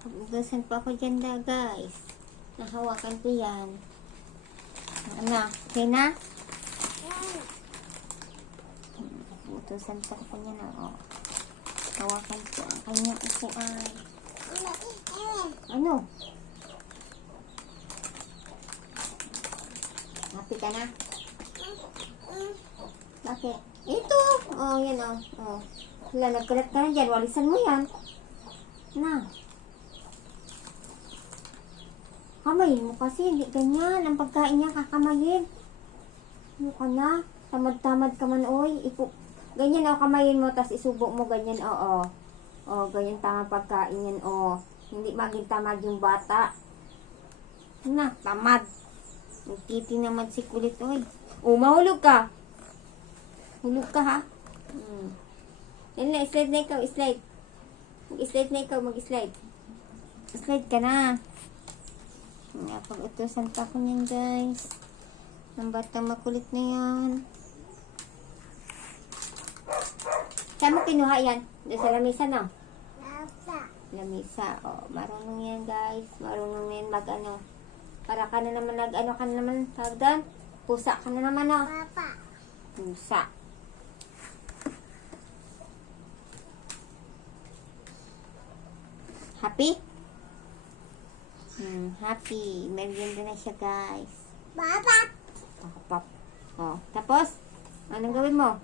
Pag-ugasan pa ako dyan da, guys. Nahawakan ko yan. Ano? Okay na? Utusan pa ako niya na, oh. Hawakan ko ang kanyang upuan. Ano? Happy ka na? Bakit? Ito! Oh, yan oh. Oh. Wala, nagkalat ka na dyan. Walisan mo yan. Na. Kamayin mo kasi. Hindi ganyan. Ang pagkain niya, kakamayin. Ano ka na? Tamad-tamad ka man, oy. Ganyan oh, kamayin mo. Tapos isubo mo ganyan, oo. Oh, ganyan tama pagkain yan, oh. Hindi maging tamad yung bata. Na, tamad. Nagtitinamad si kulit, oy. Oh, mahulog ka. Hulog ka, ha? Yan na, slide na ikaw, slide. Mag-slide na ikaw, mag-slide. Slide ka na. Pag-utusan pa ko niyan, guys. Ang bata makulit na yan. Saan mo kinuha yan? Doon sa lamisa, no? Lamisa. O, marunong yan, guys. Marunong yan mag-ano. Para ka na naman nag-ano ka na naman. Tawag doon? Pusa ka na naman, no? Pusa. Happy? Happy. Merienda na siya, guys. Pop. Oh, tapos? Anong gawin mo?